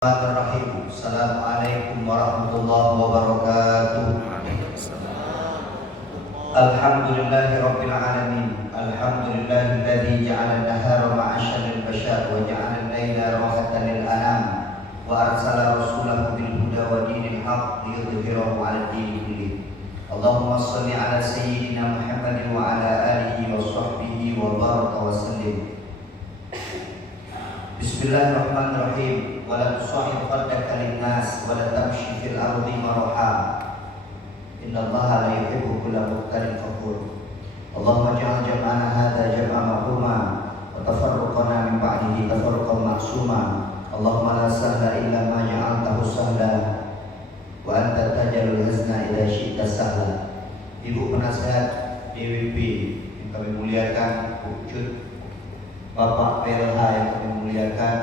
Bismillahirrahmanirrahim. Assalamualaikum warahmatullahi wabarakatuh. Alhamdulillahi rabbil alamin. Alhamdulillahilladzi ja'ala an-nahara ma'asyan lil-bashar wa ja'ala al-laila rahatan lil-anam wa arsala rasulahu bil huda wa dinil haqq liyudhhirahu 'ala ad-dini kullih. Allahumma shalli 'ala sayyidina Muhammadin wa 'ala alihi wa sahbihi wa baraka wa sallim. Bismillahirrahmanirrahim. Wala tusahhir qaddaka lin-nas wala tamshi fil ardi maraha. Innallaha la yuhibbu kulla mukhtalin fakhur. Allahumma ij'al jam'ana hadza jam'an marhuma wa tafarruqana min ba'dihi tafarruqan ma'suma. Allahumma la sahla illa ma ja'altahu sahla wa anta taj'alul hazna idza syi'ta sahla. Ibu penasihat DWP yang kami muliakan, wujud Bapak PLH yang kami muliakan,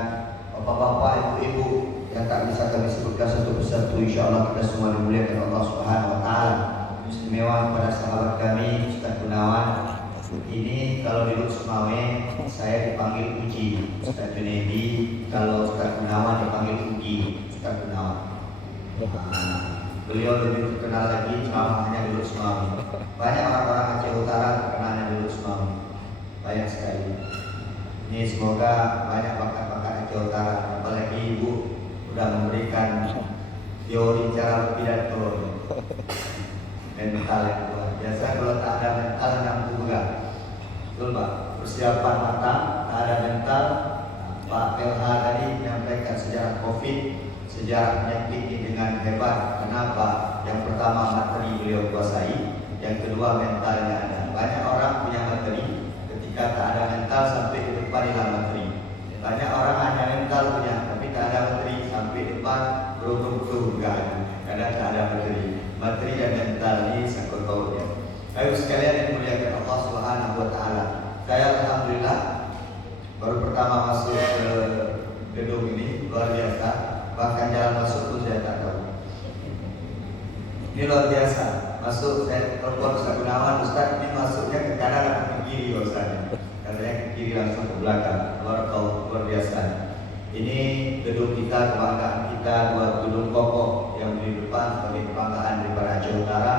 bapak-bapak, ibu-ibu yang tak bisa kami sebutkan satu persatu, insya Allah kita semua dimuliakan Allah Subhanahu Wa Taala. Istimewa kepada sahabat kami Ustaz Gunawan. Ini kalau di Luxmawe saya dipanggil Uji, Ustaz Junedi. Kalau Ustaz Gunawan dipanggil Uji, Ustaz Gunawan. Beliau lebih terkenal lagi ceramahnya di Luxmawe. Banyak orang-orang Aceh Utara terkenalnya di Luxmawe, banyak sekali. Ini semoga banyak bakat-bakat Aceh Utara, apalagi ibu sudah memberikan teori cara berpidato, mental yang luar biasa. Kalau tak ada mental nampu juga, betul Pak? Persiapan matang, tak ada mental. Pak PLH tadi menyampaikan sejarah COVID, sejarah penyakit ini dengan hebat. Kenapa? Yang pertama materi beliau kuasai, yang kedua mentalnya ada. Banyak orang punya materi, ketika tak ada mental sampai ke depan hilang materi. Banyak orang hanya mental punya, tapi tak ada materi sampai depan beruntung juga. Karena tak ada materi. Materi dan mental ini sangkut pautnya. Ayo sekalian yang dimuliakan Allah Subhanahu Wa Taala. Saya alhamdulillah baru pertama masuk ke gedung ini, luar biasa. Bahkan jalan masuk pun saya tak tahu. Ini luar biasa. Masuk saya telepon Ustaz Gunawan, Ustaz ini masuknya ke kanan atau ke kiri Ustaz? Katanya ke kiri langsung ke belakang. Luar biasa. Ini gedung kita, kebanggaan kita, dua gedung kokoh yang di depan sebagai kebanggaan daripada Aceh Utara.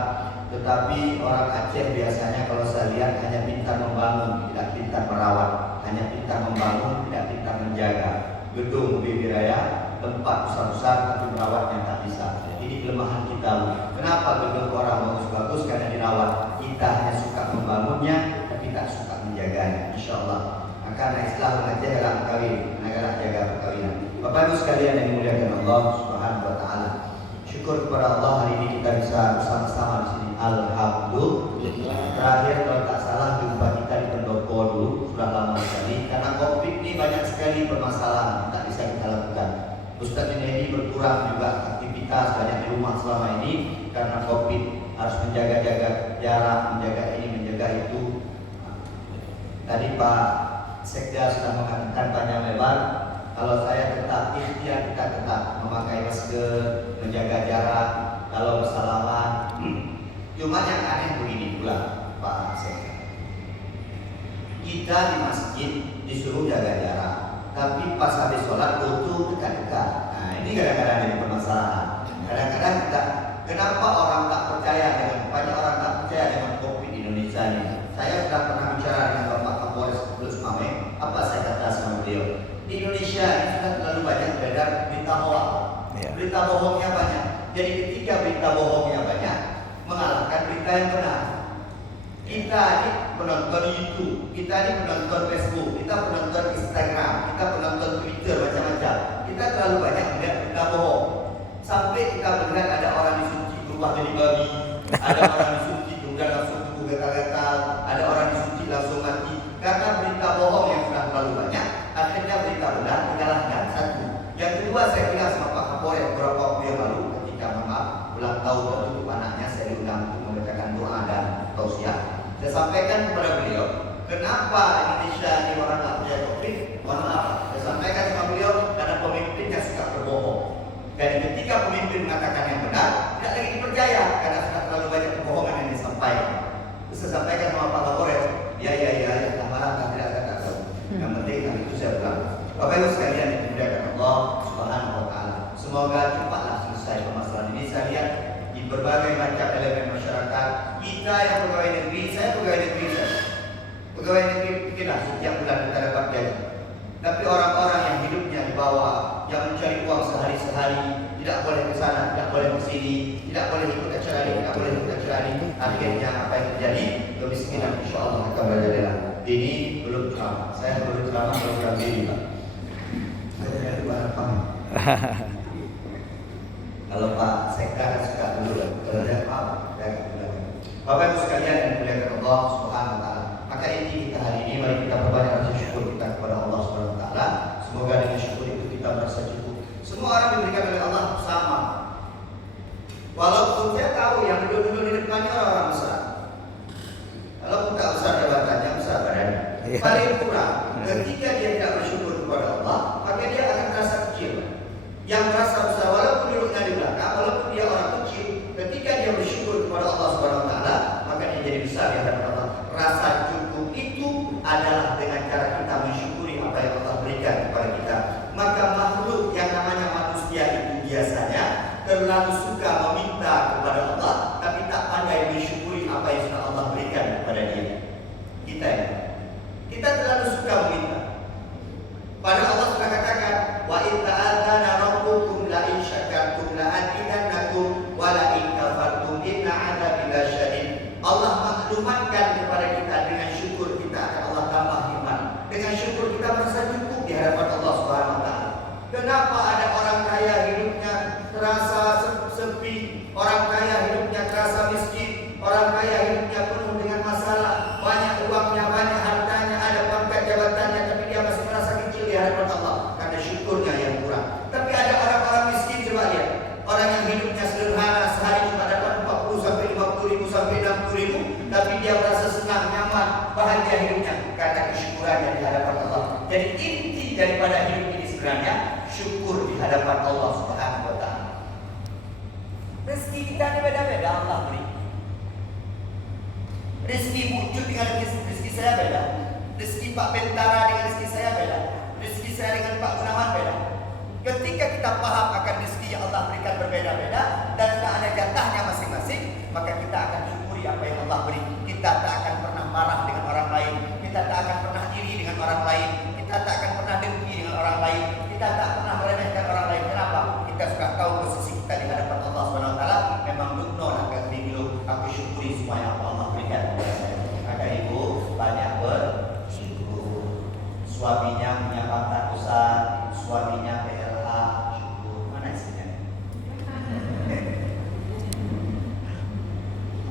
Tetapi orang Aceh biasanya kalau saya lihat hanya pintar membangun, tidak pintar merawat. Hanya pintar membangun, tidak pintar menjaga. Gedung BB Raya, tempat besar-besar tapi merawatnya tak bisa. Ini kelemahan kita. Kenapa gedung orang bagus-bagus? Karena dirawat. Kita hanya suka membangunnya tapi tak suka menjaganya. Insyaallah akan Islam Aceh dalam kawin, negara jaga perkawinan. Bapak Ibu sekalian yang dimuliakan Allah Subhanahu Wa Taala. Syukur kepada Allah hari ini kita bisa bersama-sama di sini. Alhamdulillah. Terakhir kalau tak salah jumpa kita di pendopo dulu, sudah lama sekali. Karena COVID ini banyak sekali permasalahan tak bisa kita lakukan. Ustaz ini berkurang juga aktivitas banyak di rumah selama ini karena COVID, harus menjaga-jaga jarak, menjaga ini, menjaga itu. Tadi Pak Sekda sudah mengatakan panjang lebar. Kalau saya tetap ikhtiar, kita tetap memakai masker, menjaga jarak, kalau bersalaman. Cuma yang aneh begini pula Pak Sekda. Kita di masjid disuruh jaga jarak, tapi pas habis sholat butuh dekat-dekat. Nah ini kadang-kadang jadi permasalahan. Kadang-kadang kita, kenapa orang tak percaya dengan, banyak orang tak percaya dengan COVID di Indonesia ini. Saya sudah pernah bicara dengan Bapak Kapolres Luxmawe. Apa saya kata sama beliau? Di Indonesia ini sudah terlalu banyak beredar berita hoax. Berita bohongnya banyak. Jadi ketika berita bohongnya banyak, mengalahkan berita yang benar. Kita ini penonton YouTube, kita ini penonton Facebook, kita penonton Instagram, kita penonton Twitter, macam-macam. Kita terlalu banyak melihat berita bohong. Sampai kita melihat ada orang disuci berubah jadi babi, ada orang disuci kemudian langsung tubuh gatal-gatal, ada orang disuci langsung mati. Karena berita bohong yang sudah terlalu banyak, akhirnya berita benar mengalahkan. Satu. Yang kedua, saya bilang sama Pak Kapolres beberapa waktu yang lalu ketika ulang tahun untuk anaknya, saya diundang untuk membacakan doa dan tausiah. Saya sampaikan kepada beliau, kenapa Indonesia ini orang tak percaya COVID? Mohon maaf, saya sampaikan sama beliau karena pemimpinnya suka berbohong. Dan ketika pemimpin mengatakan yang benar, tidak lagi dipercaya karena sudah terlalu banyak kebohongan yang disampaikan. Saya sampaikan sama Pak Kapolres, ya, tak marah, tidak tahu. Yang penting itu saya bilang, Bapak Ibu sekalian yang dimuliakan Allah Subhanahu Wa Taala. Semoga cepatlah selesai permasalahan ini. Saya lihat di berbagai macam elemen masyarakat, kita yang pegawai negeri, saya pegawai negeri, pegawai negeri mungkinlah setiap bulan kita dapat gaji. Tapi orang-orang yang hidupnya di bawah, yang mencari uang sehari-hari, tidak boleh ke sana, tidak boleh ke sini, tidak boleh ikut acara ini, tidak boleh ikut acara ini. Akhirnya apa yang terjadi? Kemiskinan insya Allah akan berjalan. Ini belum ceramah. Saya belum ceramah, belum diri, Pak. Saya dari bahan paham. Kalau Pak Sekda suka dulu lah. Kalau saya paham, saya akan bilang. Bapak Ibu sekalian yang dimuliakan Allah Subhanahu Wa Taala. Maka inti kita hari ini, mari kita perbanyak rasa syukur kita kepada Allah Subhanahu Wa Taala. Semoga dengan syukur itu kita merasa cukup. Semua orang diberikan oleh Allah sama. Walaupun saya tahu yang duduk-duduk di depannya orang-orang besar. Walaupun tak besar jabatannya, besar badannya. Paling kurang, ketika dia tidak bersyukur kepada Allah, maka dia akan merasa kecil. Yang merasa besar, walaupun duduknya di belakang, walaupun dia orang kecil, ketika dia bersyukur kepada Allah Subhanahu Wa Taala, maka dia jadi besar di hadapan Allah. Rasa cukup itu adalah dengan cara kita mensyukuri apa yang Allah berikan kepada kita. Maka makhluk yang namanya manusia itu biasanya terlalu suka meminta kepada Allah, tapi tak pandai mensyukuri apa yang sudah Allah berikan kepada dia. Kita terlalu suka meminta. Padahal Allah sudah katakan, wa in ta'adzana rabbukum la in syakartum la azidannakum wa la in kafartum inna 'adzabi lasyadid. Allah maklumatkan kepada kita dengan syukur kita akan Allah tambah iman. Dengan syukur kita merasa cukup di hadapan Allah Subhanahu Wa Taala. Kenapa ada orang kaya hidupnya terasa sepi, orang kaya hidupnya terasa miskin, orang kaya hidupnya penuh dengan masalah, banyak uangnya, banyak hartanya, ada pangkat jabatannya, tapi dia masih merasa kecil di hadapan Allah karena syukurnya yang kurang. Tapi ada orang-orang miskin, coba lihat, orang yang hidupnya sederhana, sehari cuma dapat 40 sampai 50 ribu sampai 60 ribu, tapi dia merasa senang, nyaman, bahagia hidupnya karena kesyukurannya di hadapan Allah. Jadi inti daripada hidup ini sebenarnya syukur di hadapan Allah Subhanahu Wa Taala. Rezeki kita ini beda-beda Allah beri. Rezeki Bucut dengan rezeki saya beda. Rezeki Pak Bentara dengan rezeki saya beda. Rezeki saya dengan Pak Gunawan beda. Ketika kita paham akan rezeki yang Allah berikan berbeda-beda dan sudah ada jatahnya masing-masing, maka kita akan syukuri apa yang Allah beri. Kita tak akan pernah marah dengan orang lain. Kita tak akan pernah iri dengan orang lain. Kita tak akan pernah dengki dengan orang lain. Kita tak pernah meremehkan orang lain. Kenapa? Kita sudah tahu posisi kita di hadapan Allah Subhanahu Wa Taala. Memang benar akan dulu aku syukuri semua yang Allah berikan kepada saya. Maka ibu banyak bersyukur. Suaminya punya pangkat besar, suaminya PLH, syukur. Mana isinya?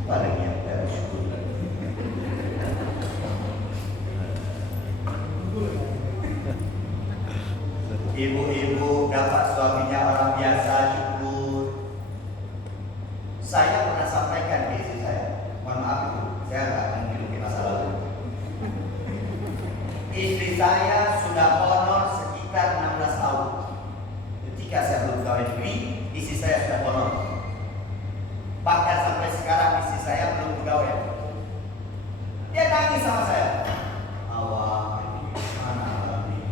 Apa lagi yang kita bersyukur? Ibu-ibu dapat suaminya orang biasa, syukur. Saya pernah sampaikan ke istri saya, mohon maaf itu, saya nggak akan memiliki masa lalu. Istri saya sudah honor sekitar 16 tahun. Ketika saya belum pegawai negeri, istri saya sudah honor. Bahkan sampai sekarang istri saya belum pegawai. Dia nangis sama saya. Awak mana ini?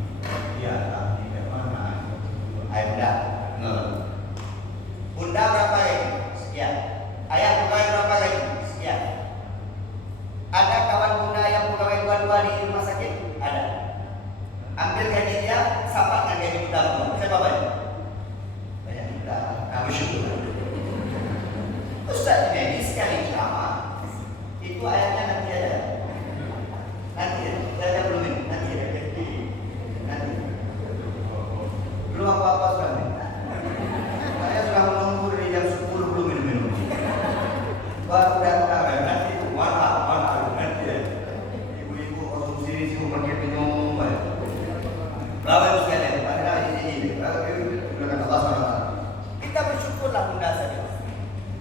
Dia tadi ke mana? Ayah bunda, bunda berapa ini? Sekian. Ayah pegawai berapa lagi? Sekian. Ada kawan bunda yang pegawai dua-dua di rumah sakit? Ada. Ambil gaji dia, sama dengan gaji bunda. Siapa banyak? Banyak bunda. Kamu syukur. Ustaz ini sekali ceramah. Itu ayatnya nanti ada. Nanti saya belum ini. Nanti ada. Nanti. Belum apa-apa sudah minta. Saya sudah menunggu dari jam 10 belum minum. Baru datang nanti itu mana nanti ya. Ibu-ibu konsumsi di sini pakai minum. Bapak sekalian, padahal ini gunakan Allah SWT. Kita bersyukurlah bunda saja.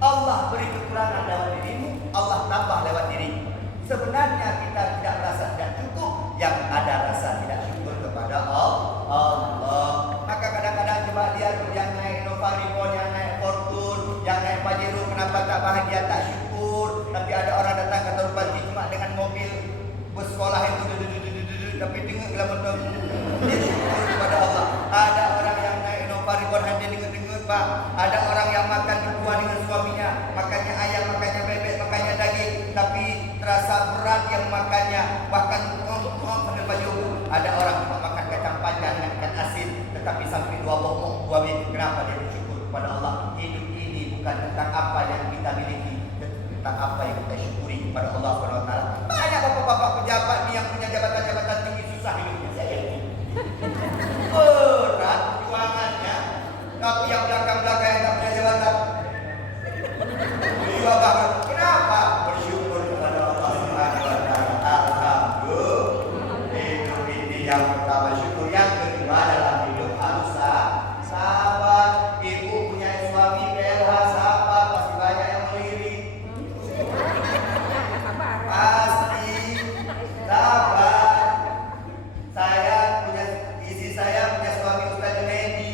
Allah beri kekurangan lewat dirimu, Allah tambah lewat dirimu. Sebenarnya kita tidak merasa tidak cukup, yang ada rasa tidak syukur kepada Allah. Maka kadang-kadang coba lihat yang naik Nova Ribon, yang naik Fortune, yang naik Pajero, kenapa tak bahagia, tak syukur. Tapi ada orang datang ke Taru Pagi cuma dengan mobil bersekolah itu, tapi dengar dalam dia syukur kepada Allah. Ada orang yang naik Nova Ribon hanya dengar Pak. Ada orang yang makan berdua dengan suaminya, makannya ayam, makannya bebek, makannya daging, tapi terasa berat yang makannya, bahkan sambil baju. Ada orang yang makan kacang panjang dengan ikan asin, tetapi sampai 2 bongkok 2 minggu. Kenapa dia bersyukur kepada Allah? Hidup ini bukan tentang apa yang kita miliki, tentang apa yang kita syukuri kepada Allah SWT. Banyak bapak-bapak pejabat ni yang punya jabatan-jabatan tinggi susah hidupnya. Saya berat perjuangannya, tapi yang belakang-belakang yang tak punya jabatan juga banget. Kenapa? Bersyukur kepada Allah SWT. Alhamdulillah. Hidup ini yang pertama syukur, yang kedua dalam hidup harus sabar. Ibu punya suami PLH, sabar, pasti banyak yang melirik. Pasti sabar. Saya punya suami Ustaz Junaidi.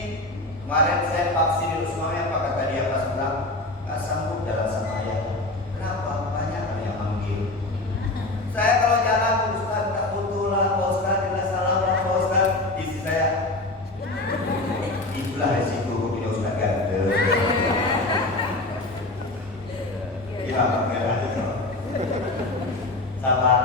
Kemarin saya vaksin dulu semuanya, apa kata dia pas pulang? Gak sanggup jalan sama ayah. Kenapa? Banyak yang manggil. Saya kalau jalan, Ustaz tak butuh lah, Pak Ustaz, tidak salah lah, Pak Ustaz. Isi saya, itulah resiko punya Ustaz ganteng. Ya, sabar.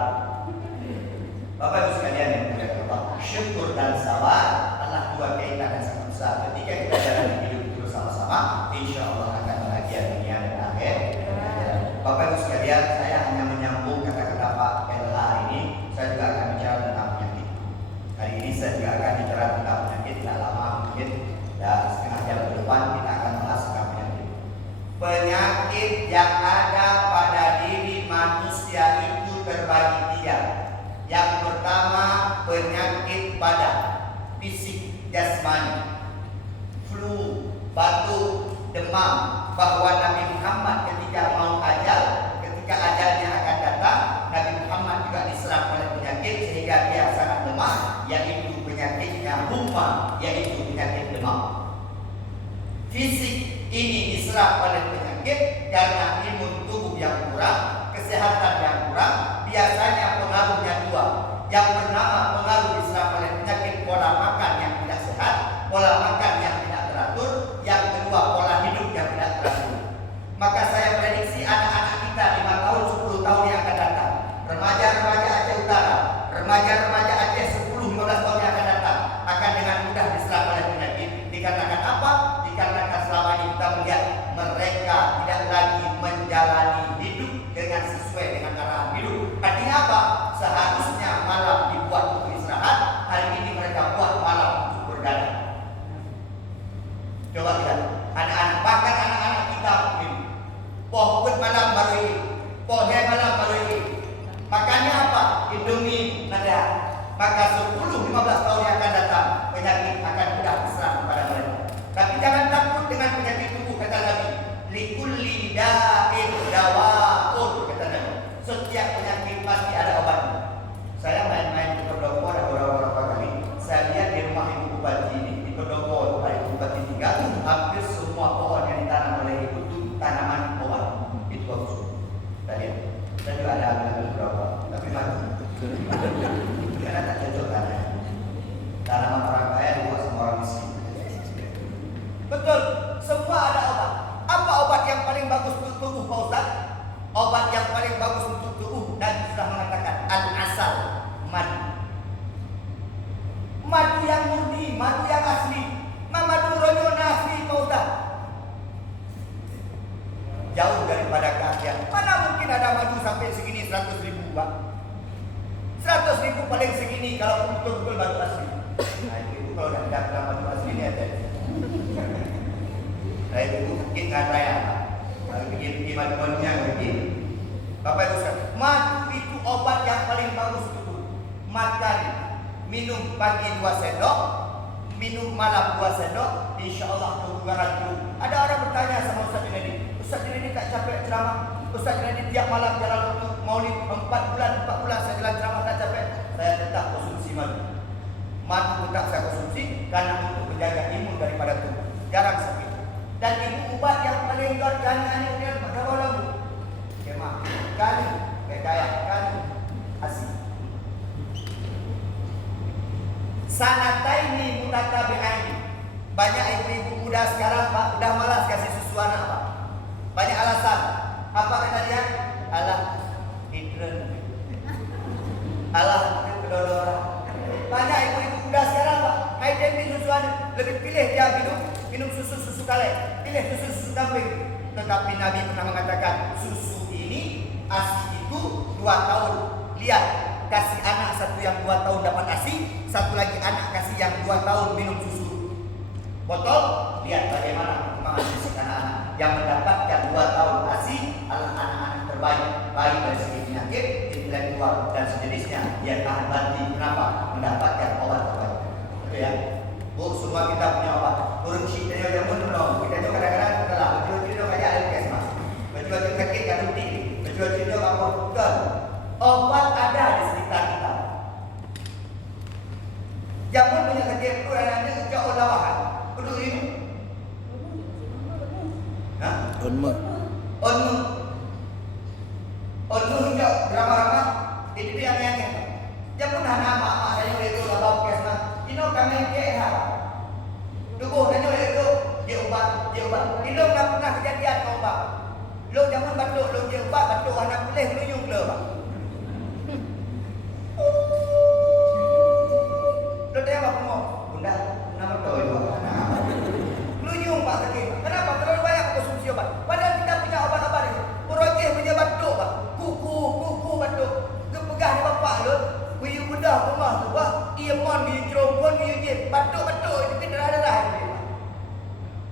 Bapak Ibu sekalian yang dimuliakan Allah, syukur dan sabar adalah 2 kaitan yang sangat besar. Ketika kita jalan hidup itu bersama-sama, insya Allah akan bahagia dunia dan akhir. Bapak Ibu sekalian, saya hanya menyambung kata-kata Pak LH ini. Saya juga akan bicara tentang penyakit. Hari ini saya juga akan bicara tentang penyakit. Tidak lama mungkin, dan setengah jam ke depan kita akan bahas tentang penyakit. Penyakit yang ada pada diri manusia itu terbagi 3. Yang pertama, penyakit badan, fisik, jasmani, flu, batuk, demam. Bahwa Nabi Muhammad ketika mau ajal, ketika ajalnya akan datang, Nabi Muhammad juga diserang oleh penyakit sehingga dia sangat lemah, yaitu penyakitnya humma, yaitu penyakit demam. Fisik ini diserang oleh penyakit karena imun tubuh yang kurang, kesehatan yang kurang. Biasanya pengaruhnya 2. Yang pertama, pengaruh diserang oleh penyakit pola makan yang tidak sehat, pola makan yang tidak teratur. Yang kedua, pola hidup yang tidak teratur. Maka saya prediksi anak-anak kita 5 tahun, 10 tahun yang akan datang, remaja-remaja Aceh Utara, remaja-remaja Aceh 10-15 tahun yang akan datang, akan dengan mudah diserang oleh penyakit. Dikarenakan apa? Dikarenakan selama ini kita melihat mereka tidak lagi menjalani hidup dengan sesuai dengan arahan hidup. Artinya apa? Seharusnya malam dibuat untuk istirahat, hari ini mereka buat malam untuk bergadang. Coba lihat, anak-anak, bahkan anak-anak kita mungkin pohon malam baru ini, pohon malam baru ini. Makannya apa? Indomie, nada. Maka 10-15 tahun yang akan datang, penyakit akan mudah diserang kepada mereka. Tapi jangan takut dengan penyakit tubuh, kata Nabi. Likulli da'in dawa'un, kata Nabi. Setiap penyakit pasti ada obatnya. Saya main-main di Pendopo ada beberapa kali. Saya lihat di rumah Ibu Bupati ini, di Pendopo, Ibu Bupati tinggal, hampir semua pohon yang ditanam oleh Ibu itu tanaman obat. Itu bagus. Tadi saya juga ada ambil beberapa, tapi mati. Karena tak cocok tanah. Tanaman orang kaya dibuat sama orang miskin. Betul, semua ada obat. Apa obat yang paling bagus untuk tubuh, Pak Ustaz? Obat yang paling bagus untuk tubuh, dan sudah mengatakan al-asal, madu. Madu yang murni, madu yang asli. Madu ronyo asli, Pak Ustaz. Jauh daripada keaslian. Mana mungkin ada madu sampai segini 100.000, Pak? 100.000 paling segini kalau betul-betul madu asli. Nah, itu kalau dah dapat madu asli ini ada. Saya itu mungkin nggak saya, Pak. Kalau begini madu-madunya begini. Bapak Ibu sekalian, madu itu obat yang paling bagus untuk tubuh. Makan, minum pagi 2 sendok, minum malam 2 sendok, insya Allah kebugaran tubuh. Ada orang bertanya sama Ustaz Junaidi, Ustaz Junaidi tak capek ceramah? Ustaz Junaidi tiap malam jalan untuk maulid 4 bulan saya jalan ceramah tak capek? Saya tetap konsumsi madu. Madu tetap saya konsumsi karena untuk menjaga imun daripada tubuh. Jarang sakit. Dan ibu ubat yang paling gawat kani dia pada orang kemah kani kayak kani asih. Sanataini mutatabi'aini. Banyak ibu-ibu muda sekarang Pak udah malas kasih susu anak Pak. Banyak alasan. Apa kata dia? Alah hidran. Alah kedodoran. Banyak ibu-ibu muda sekarang Pak, identik susu anak, lebih pilih dia minum susu kaleng, pilih susu kambing. Tetapi Nabi pernah mengatakan susu ini ASI itu 2 tahun. Lihat, kasih anak satu yang 2 tahun dapat ASI, satu lagi anak kasih yang 2 tahun minum susu botol. Lihat bagaimana perkembangan fisik anak-anak yang mendapatkan 2 tahun ASI adalah anak-anak terbaik, baik dari segi penyakit, intelektual dan sejenisnya. Dia tahan banting. Kenapa? Mendapatkan obat terbaik. Betul ya? Bu, semua kita punya obat. Turun cita yang pun dong. Kita juga kadang-kadang adalah baju-baju kayak ada kes mas. Baju-baju sakit kan tinggi. Baju-baju kamu bukan. Obat ada di sekitar kita. Jangan punya sakit itu anaknya jauh lawahan. Kudu ini. Hah? Onmu hingga drama-drama itu yang aneh. Jangan pun anak mak saya itu labau kes mas. Ino kami keha. Tubuh dan itu dia ubat. Ino tak pernah kejadian obat. Lo jangan batuk, lo dia ubat batuk anak boleh menyung ke Pak. Lo dia apa mau? Bunda, nama kau itu. Menyung Pak sakit. Kenapa? Terlalu banyak konsumsi obat. Padahal kita punya obat-obat itu. Urojeh punya batuk Pak. Kuku batuk. Kepegah di bapak lo. Kuyu bedah rumah tu Pak. Ia mon di ceroboh di batuk itu darah-darah dia.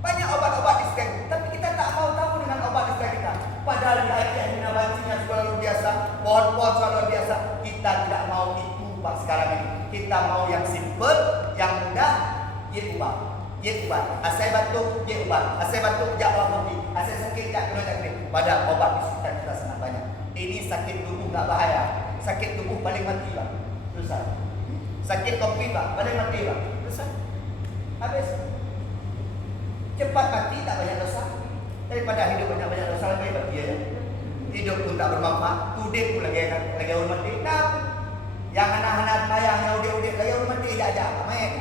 Banyak obat-obat di sekitar, tapi kita tak mau tahu dengan obat di sekitar kita. Padahal di ayat yang bacinya luar biasa, pohon-pohon luar biasa. Kita tidak mau itu Pak sekarang ini. Kita mau yang simple, yang mudah, ye ubat. Asal batuk, ye ubat. Asal batuk, jangan kopi. Asal sakit, jangan kena sakit. Padahal obat di sekitar kita sangat banyak. Ini sakit tubuh tak bahaya. Sakit tubuh paling mati Pak. Selesai. Sakit kopi Pak, paling mati Pak. Selesai. Habis. Cepat mati tak banyak dosa. Daripada hidup banyak dosa lebih baik dia. Hidup pun tak bermanfaat. Tudip pun lagi orang mati. Nah, yang anak-anak mayang yang udik lagi orang mati aja. Main.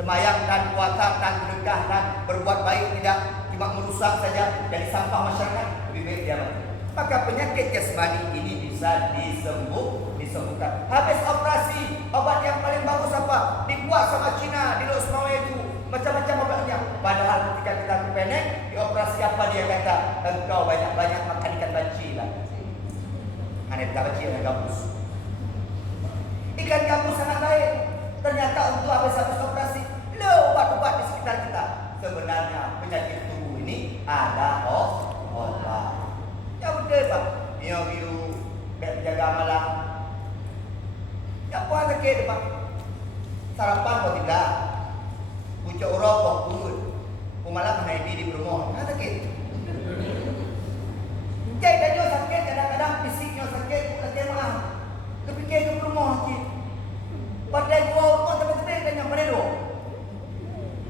Semayang dan puasa dan sedekah dan berbuat baik tidak cuma merusak saja jadi sampah masyarakat. Lebih baik dia mati. Maka penyakit jasmani ini bisa disembuhkan. Habis operasi, obat yang paling bagus apa? Dibuat sama Cina, di Los itu. Macam-macam obatnya. Padahal ketika kita pendek, di operasi apa dia kata? Engkau banyak-banyak makan ikan banci lah. Ikan banci yang gabus. Ikan gabus sangat baik. Ternyata untuk habis operasi, obat-obat di sekitar kita. Sebenarnya penyakit tubuh ini ada obat. Ya betul Pak. Biru, jaga malam. Ya apa sakit Pak? Sarapan kau tidak. Pucuk rokok pun malam naik di bermoh. Ada sakit. Jadi dia sakit kadang-kadang fisiknya sakit maaf. Kepikir ke bermoh lagi. Padahal gua kau teman-teman kan yang pada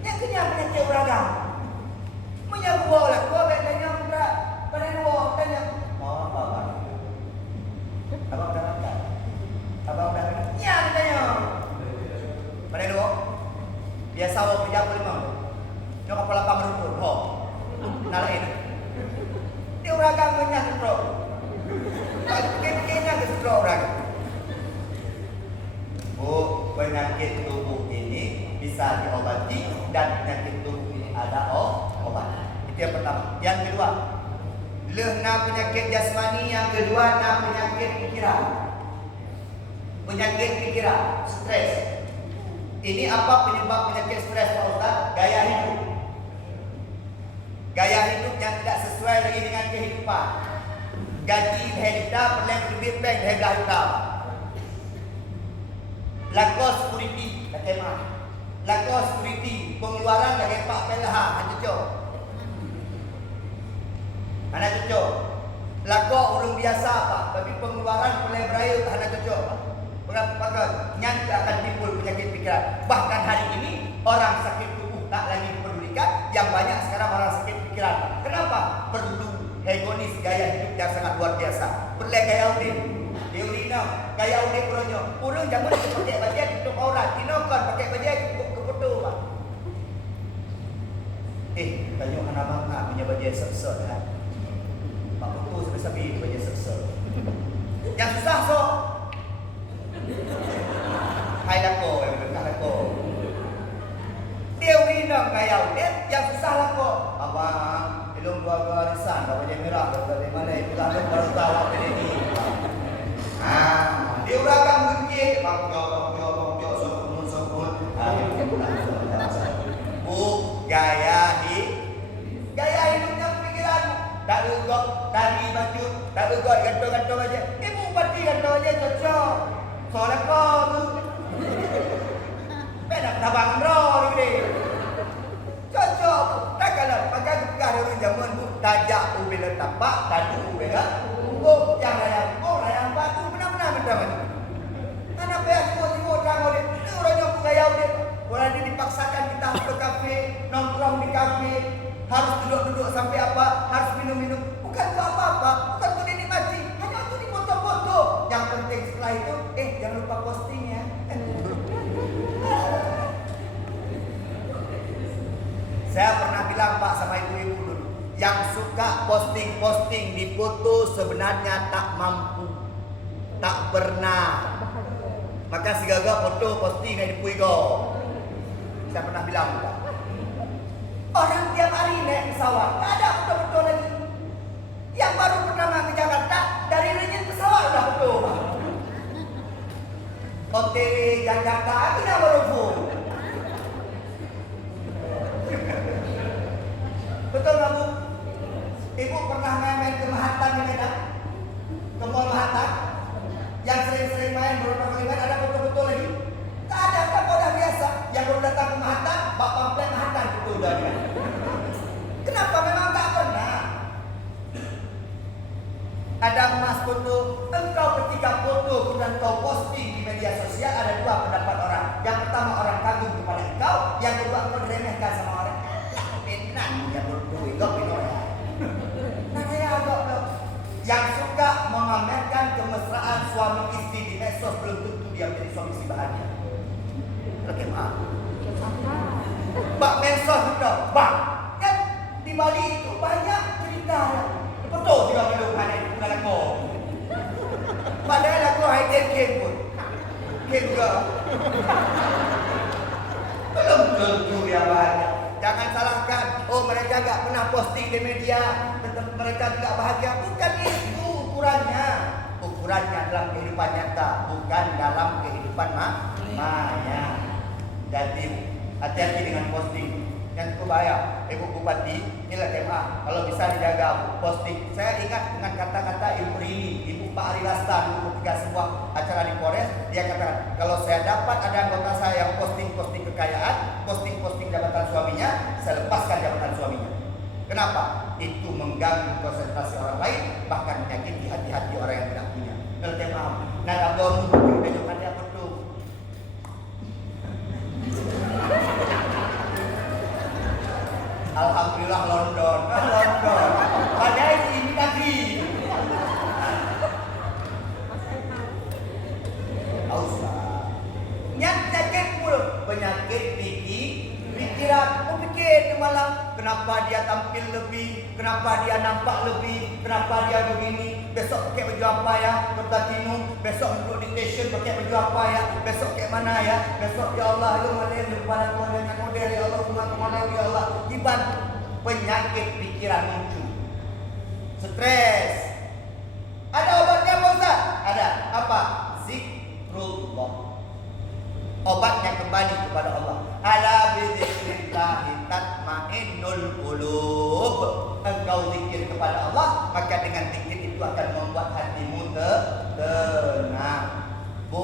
yang kenyang penyakit beragam. Menyagua lah gua baik yang berat pada dua kan yang mau apa? Abang dah makan. Abang dah kenyang katanya. Pada dua biasa awak kerja apa memang? Nak kepala pamerun, nalain. Dia orang agaknya stroke. Kayaknya ke stroke orang. Penyakit tubuh ini bisa diobati dan penyakit tubuh ini ada obat. Itu yang pertama. Yang kedua, lehna penyakit jasmani. Yang kedua, penyakit pikiran. Penyakit pikiran, stres. Ini apa penyebab penyakit stres Pak Ustaz? Gaya hidup. Gaya hidup yang tidak sesuai lagi dengan kehidupan. Gaji hekta perlahan lebih bank hekta. Lakos security, bagaimana? Lakos security, pengeluaran dari Pak PLH, cocok. Mana cocok? Lakos urung biasa Pak, tapi pengeluaran perlahan beraya hanya cocok. Maka nyata akan timbul penyakit pikiran. Bahkan hari ini orang sakit tubuh tak lagi diperdulikan. Yang banyak sekarang orang sakit pikiran. Kenapa? Perlu hedonis gaya hidup yang sangat luar biasa. Perlu gaya udin. Diurina, gaya udin puronyo. Urung jangan pakai baju tutup aurat. Ino kan pakai baju ke foto Pak. Tanya anak bangka punya baju sebesar kan. Pak Putu sabi-sabi baju sebesar. Yang susah so. Hai lako, benar lako. Dia winang kayau dia yang susah lako. Abang, ilung dua arisan, baju merah dari mana? Pulang baru tahu apa ini. Dia uragam mungkin, bang sokun. Bu, gaya hidupnya pikiran. Tak ugok, tadi baju, tak ugok gantung aja. Ibu pati gantung aja cocok. Soalnya kau tu, benar tabang roh ni. Cocok. Tak kalau pakai bukan orang zaman bu, tajak ubela tapak, tadu ubela. Bu, yang rayang batu benar-benar macam. Anak pihak semua orang dia. Ini orang yang gaya dia. Orang dia dipaksakan kita harus ke kafe, nongkrong di kafe, harus duduk sampai apa, harus minum. Bukan untuk apa-apa, bukan untuk dinikmati, hanya untuk dipoto-foto. Yang penting setelah itu, jangan lupa posting ya. Saya pernah bilang Pak sama ibu-ibu dulu, yang suka posting di foto sebenarnya tak mampu, tak pernah. Maka si gagal foto posting dari Puigo. Saya pernah bilang Pak, orang tiap hari naik pesawat, tak ada foto-foto lagi. Yang baru pertama ke Jakarta, dari region pesawat udah foto. OTW Jakarta, akhirnya baru foto. Betul nggak Bu? Ibu pernah main ke Manhattan di Medan? Ke Mall Manhattan? Yang sering-sering main beberapa kali main, ada foto-foto lagi? Tak ada, kan udah biasa. Yang baru datang ke Manhattan, bak pamflet Manhattan itu udah dia. Kenapa? Memang tak pernah. Ada emas foto. Engkau ketika foto dan kau posting di media sosial, ada dua pendapat orang. Yang pertama, orang kagum kepada engkau. Yang kedua, engkau diremehkan sama orang. Benar yang foto itu benar. Nah saya agak yang suka memamerkan kemesraan suami istri di medsos belum tentu dia menjadi suami istri bahagia. Bagaimana? Bak medsos sudah, bak kan di Bali itu banyak cerita. Betul tidak belum ada itu bukan aku. Padahal aku high pun, juga. Belum tentu dia bahagia. Jangan salahkan, mereka tak pernah posting di media, mereka tidak bahagia. Bukan itu ukurannya. Ukurannya dalam kehidupan nyata, bukan dalam kehidupan maya. Jadi hati-hati dengan posting. Yang berbahaya. Ibu Bupati, inilah tema. Kalau bisa dijaga posting. Saya ingat dengan kata-kata Ibu Rini, Ibu Pak Ari Lastan, ketika sebuah acara di Polres, dia katakan, kalau saya dapat ada anggota saya yang posting kekayaan, posting jabatan suaminya, saya lepaskan jabatan suaminya. Kenapa? Itu mengganggu konsentrasi orang lain, bahkan menyakiti hati-hati orang yang tidak punya. Kalau saya paham. Nah, kalau menunjukkan ada betul. Alhamdulillah London. Padahal ini negeri. Yang penyakit mulut, penyakit pikiran. Pikir malam, kenapa dia tampil lebih, kenapa dia nampak lebih, kenapa dia begini, besok pakai baju apa ya, bertatinum, besok untuk dictation pakai baju apa ya, besok kayak mana ya, besok ya Allah, lu mana depan aku dengan model ya Allah, kemana ya Allah, tiba penyakit pikiran muncul, stres. Ada obatnya Pak Ustaz? Ada. Apa? Zikrullah. Obatnya kembali kepada Allah. Ala bizikrillahi tatmainnul qulub. Engkau zikir kepada Allah, maka dengan zikir itu akan membuat hatimu tenang. Bu,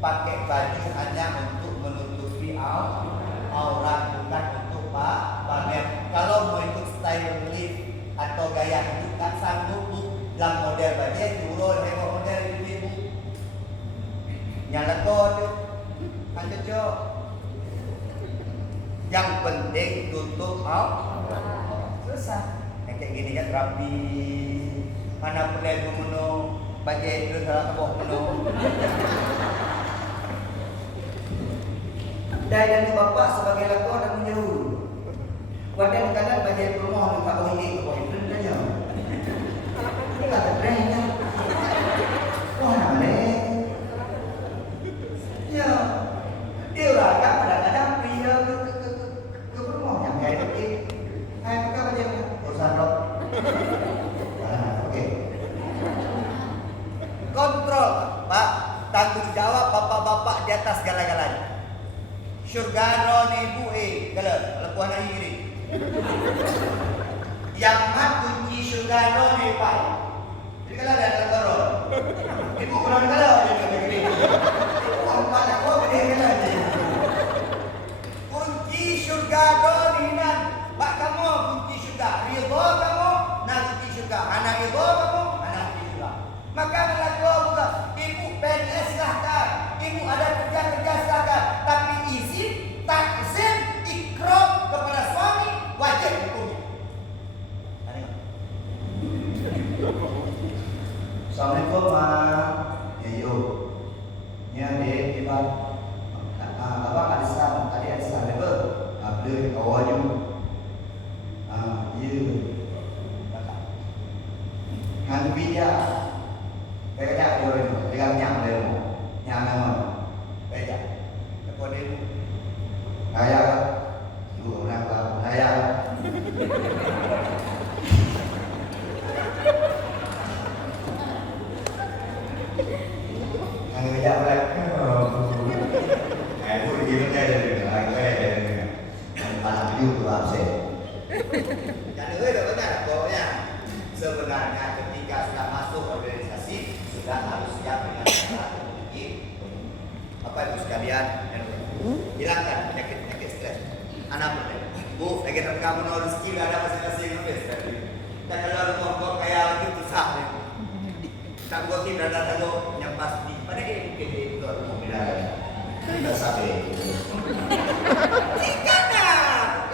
pakai baju hanya untuk menutupi aurat, bukan untuk pamer. Kalau mau ikut style lift atau gaya hidup tak sanggup Bu, dalam model baju turun tengok model ibu-ibu. Nyala kode. Ada jok. Yang penting tutup susah. Yang kayak gini kan rapi. Mana boleh menung bagai itu salah keboh menung. Dan bapak sebagai lakon dan menjauh. Wadah kadang baca permohonan tak boleh ikut boleh tanya. Ini kata terenya. Wah mana? Ya, dia orang kadang-kadang pria ke permohonan kayak itu. Kayak apa baca urusan roh. Oke. Kontrol, Pak. Tanggung jawab bapak-bapak di atas segala-galanya. Syurga roni bu'i kalau lepuan lagi gini. Yang mat kunci syurga roni Pak. Jadi kalau ada lepuan ibu kurang kalau dia kata gini. Apa nak kau berdiri lagi? Kunci syurga roni nan. Pak kamu kunci syurga. Ridho kamu nak kunci syurga. Anak ridho kamu anak kunci syurga. Maka melakukan juga. Ibu PNS silahkan. Ibu ada kerja-kerja silahkan. Tapi izin, takzim, ikram kepada suami wajib hukumnya. Assalamualaikum Mak. Ya yuk. Ni adik hebat. Abang ada salam. Tadi ada salam apa? Beli kawan you. Ya. Kan bija. Kerja dia itu. Dia nyam dia tu. Nyam nama. Kerja. Apa dia? Kaya. Dua orang lah. Kaya. Ang kerja pula. Itu begini saja dengan saya. Anak itu tu absen. Jadi itu benar pokoknya. Sebenarnya ketika sudah masuk organisasi sudah harus siap dengan cara memiliki apa ibu sekalian hilangkan penyakit stres. Anak boleh. Bu, lagi kamu nol rezeki ada masing-masing habis. Dan kalau kelompok kayak itu susah. Tak buat kita datang tu yang pasti. Pada dia mungkin itu mobil ada. Tidak sampai. Jika nak,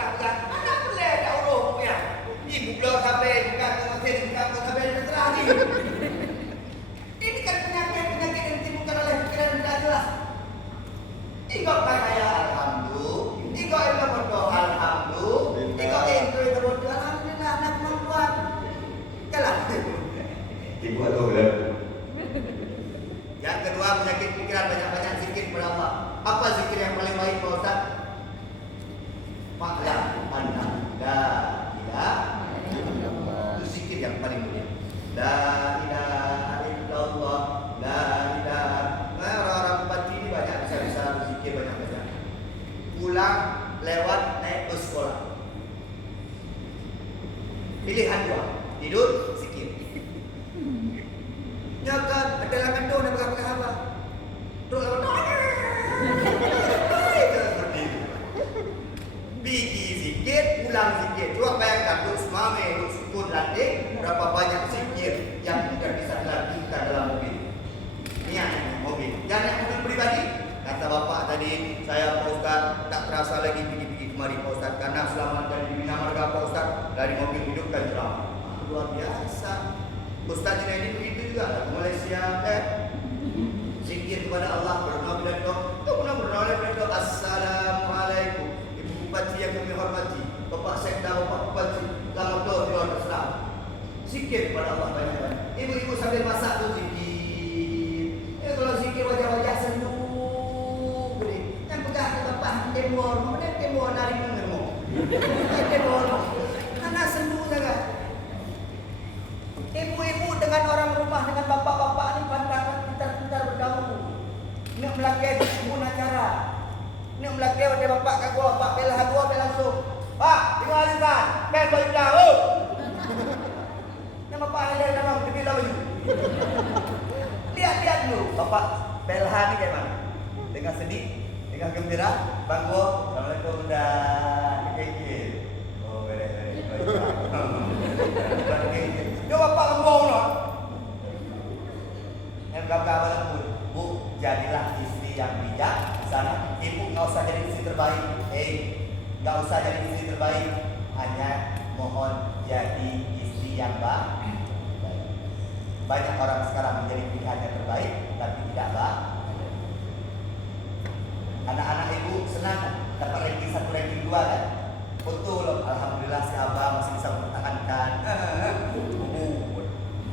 anak boleh ada urut ya. Ibu belum sampai bukan kemudian bukan sampai terang ni. Ini kan penyakit yang ditimbulkan oleh pikiran tidak jelas. Ikut kaya alhamdulillah, ikut ilmu berdoa alhamdulillah, ikut ilmu berdoa alhamdulillah anak kemampuan. Jalan. Ibu atau belum? Yang kedua penyakit pikiran banyak-banyak zikir kepada Allah. Apa zikir yang paling baik Pak Ustaz? Ma'lam anna la ilaha illallah. Itu zikir yang paling mulia. La ilaha illallah. La ilaha. Orang-orang pati ini banyak bisa berzikir banyak-banyak. Pulang lewat naik bus sekolah. Pilihan dua, tidur, zikir. Nyata ada langan tu nak berapa apa? Duk lawan. Itu seperti itu. Pergi zikir, pulang zikir. Cuba bayangkan duk semame, duk sukun landing, berapa banyak zikir yang tidak bisa dilakukan dalam mobil. Niat mobil. Yang naik mobil pribadi. Kata bapak tadi, saya Pak Ustaz tak terasa lagi pergi kemari Pak Ustaz karena selama dari Bina Marga Pak Ustaz dari mobil hidupkan ceramah. Luar biasa. Ustaz ini begitu juga ke Malaysia zikir kepada Allah berdoa bila doa. Kau pernah berdoa bila doa Assalamualaikum. Ibu bupati yang kami hormati, Bapak Sekda, Bapak Bupati, selamat doa di luar Islam. Zikir kepada Allah banyak-banyak. Ibu-ibu sambil masak tu zikir. Kalau zikir wajah-wajah sendu beri. Yang pegang ke bapak temur, mana temur dari mengermu. Temur. Anak sendu sangat. Ibu-ibu dengan orang rumah, dengan bapak-bapak ni pintar-pintar bergaul. Nak melakai pun acara. Nak melakai ada bapak kat gua, bapak belah gua langsung. Pak, terima kasih Pak. Ben boleh jauh. Nama bapak ada nama pergi lalu. Lihat dulu, bapak belah ni kayak mana? Dengan sedih, dengan gembira, banggo. Assalamualaikum dah. Kekek. Oh, beres. Dia bapak lembong lah. Yang kawan-kawan pun, Bu, jadilah istri yang bijak. Sana, ibu nggak usah jadi istri terbaik. Nggak usah jadi istri terbaik. Hanya mohon jadi istri yang baik. Banyak orang sekarang menjadi pilihan yang terbaik, tapi tidak baik. Anak-anak ibu senang dapat ranking 1, ranking 2 kan? Betul, alhamdulillah si Abah masih bisa mempertahankan.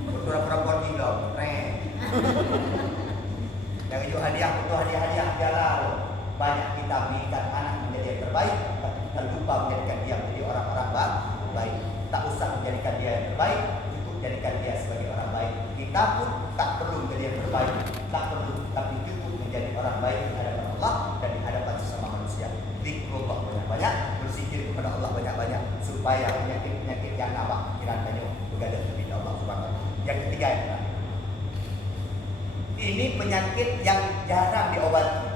Betul orang-orang gila, yang itu hadiah, betul hadiah jalan. Banyak kita berikan anak menjadi yang terbaik, tapi kita lupa menjadikan dia menjadi orang-orang baik. Tak usah menjadikan dia yang terbaik, cukup jadikan dia sebagai orang baik. Kita pun tak perlu menjadi yang terbaik, tak perlu, tapi cukup menjadi orang baik di hadapan Allah dan di hadapan sesama manusia. Zikrullah banyak-banyak, berzikir kepada Allah banyak-banyak, supaya penyakit-penyakit yang nampak pikiran banyak berada di Allah Subhanahu. Yang ketiga, ini penyakit yang jarang diobati.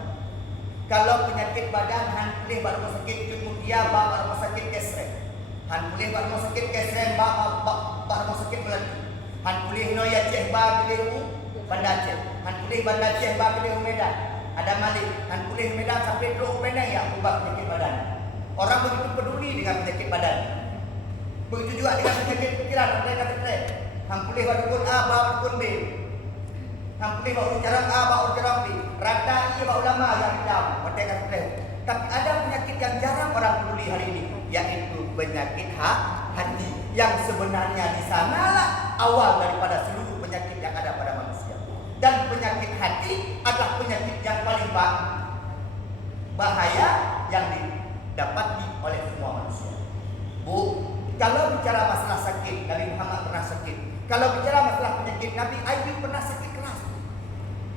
Kalau penyakit badan, han pulih baru sakit cukup dia baru sakit kesren. Han pulih baru sakit kesren baru sakit bulan. Han pulih no ya ceh ba pilih Banda Aceh. Han pulih Banda Aceh ba pilih Medan. Ada Malik. Han pulih Medan sampai ke Medan ya ubah penyakit badan. Orang begitu peduli dengan penyakit badan. Begitu juga dengan penyakit pikiran. Mereka kata, han pulih baru pun A baru pun B. Hampir baru jarang A, baru jarang B. Rata ia baru lama yang hitam. Mereka kata. Tapi ada penyakit yang jarang orang peduli hari ini, yaitu penyakit hati. Yang sebenarnya di sanalah awal daripada seluruh penyakit yang ada pada manusia. Dan penyakit hati adalah penyakit yang paling bahaya yang didapati oleh semua manusia. Bu, kalau bicara masalah sakit, Nabi Muhammad pernah sakit. Kalau bicara masalah penyakit, Nabi Ayub pernah sakit keras,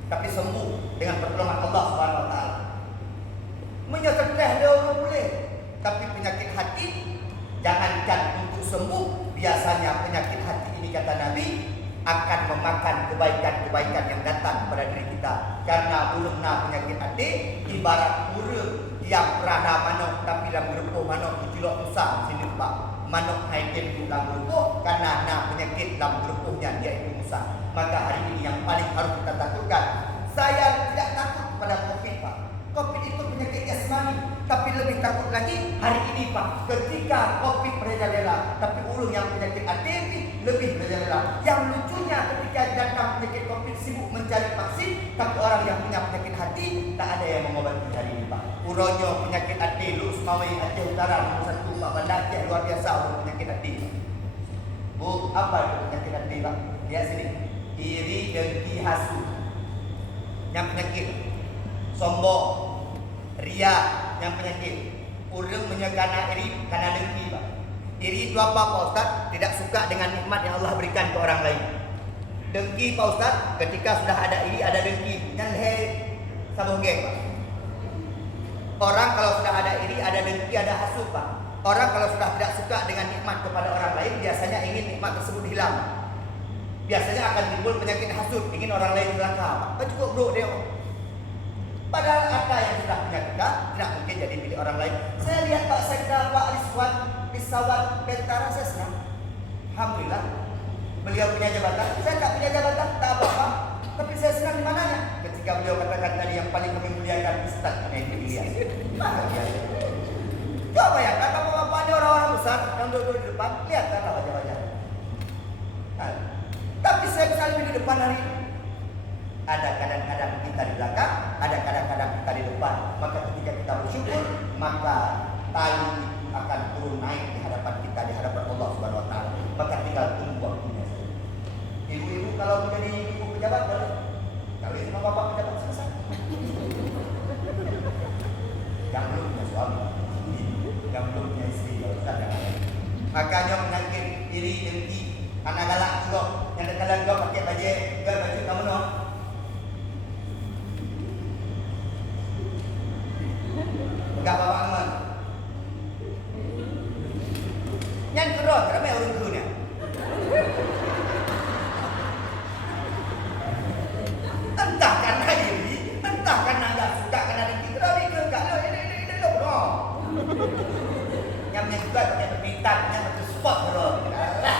tapi sembuh dengan pertolongan Allah Subhanahu wa taala. Menyesatlah dia orang boleh, tapi penyakit hati jangankan untuk sembuh, biasanya penyakit hati ini kata Nabi akan memakan kebaikan-kebaikan yang datang kepada diri kita. Karena ulumna penyakit hati ibarat urang yang berada manok tapi dalam gerupuh manok dicelok usang sini Pak. Manok haikin di dalam gerupuh karena penyakit dalam gerupuhnya yaitu musang. Maka hari ini yang paling harus kita takutkan. Saya tidak takut kepada Covid Pak. Covid itu penyakit jasmani, tapi lebih takut lagi hari ini Pak, ketika Covid merajalela, tapi ulung yang penyakit ADP lebih merajalela. Yang lucunya ketika datang penyakit Covid sibuk mencari vaksin, tapi orang yang punya penyakit hati tak ada yang mengobati hari ini Pak. Uronyo penyakit hati, lu Semawi Aceh Utara nomor 1 Pak, Banda Aceh luar biasa untuk penyakit hati. Bu, apa itu penyakit hati Pak? Lihat sini, iri, dengki, hasut. Yang penyakit sombong, ria, yang penyakit urang menyegana iri karena dengki Pak. Iri itu apa Pak Ustaz? Tidak suka dengan nikmat yang Allah berikan ke orang lain. Dengki Pak Ustaz, ketika sudah ada iri ada dengki. Yang sabung geng Pak. Orang kalau sudah ada iri ada dengki ada hasut Pak. Orang kalau sudah tidak suka dengan nikmat kepada orang lain, biasanya ingin nikmat tersebut hilang. Biasanya akan timbul penyakit hasut, ingin orang lain celaka. Pak cukup bro dia. Padahal ada yang sudah punya kita tidak mungkin jadi milik orang lain. Saya lihat Pak Sekda Pak Rizwan Pisawat Bentara, saya senang. Alhamdulillah. Beliau punya jabatan, saya tak punya jabatan, tak apa-apa. Tapi saya senang di mananya? Ketika beliau katakan tadi yang paling kami muliakan Ustaz itu Ilyas. Coba ya, kata bapak-bapaknya orang-orang besar yang duduk di depan, lihatlah wajah-wajah. Tapi saya bisa lebih di depan hari ini. Ada kadang-kadang kita di belakang, ada kadang-kadang kita di depan. Maka ketika kita bersyukur, maka tali itu akan turun naik di hadapan kita, di hadapan Allah Subhanahu wa taala. Maka tinggal tunggu waktunya saja. Ibu-ibu kalau menjadi ibu pejabat boleh. Kalau sama bapak pejabat selesai. Yang belum punya suami, yang belum punya istri, kalau sudah jangan. Makanya penyakit iri, dengki, anak galak juga. Yang kadang kau pakai baju kamu no. Enggak bapak teman. Yang kedua, ramai orang dunia. Entah karena iri, entah karena enggak suka karena dengki. Tapi ke enggak ini bro. Yang juga pakai berpintar, yang betul spot bro. Alah.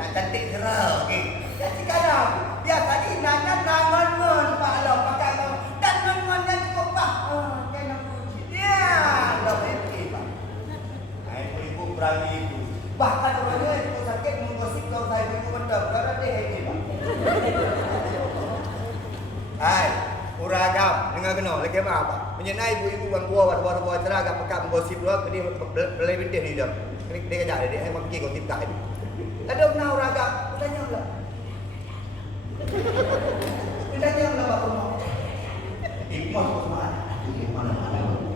Tak cantik gerah. Okey. Jadi kadang dia tadi nanya tangan Pak Long pakai apa? Dan tangannya cukup Pak. Kena puji. Ya, dah berhenti Pak. Ibu berani itu. Bahkan orangnya itu sakit menggosip kalau saya ibu betul. Karena dia happy Pak. Hai, uragam dengar kena lagi apa? menyenai ibu-ibu bang buah ceragak pekat menggosip dua dia belai bintih ni dah. Dia kejap dia yang pergi gosip dah ni. Ada pernah raga tanya pula. Tanya pula apa rumah. Ibu mana? Ibu mana?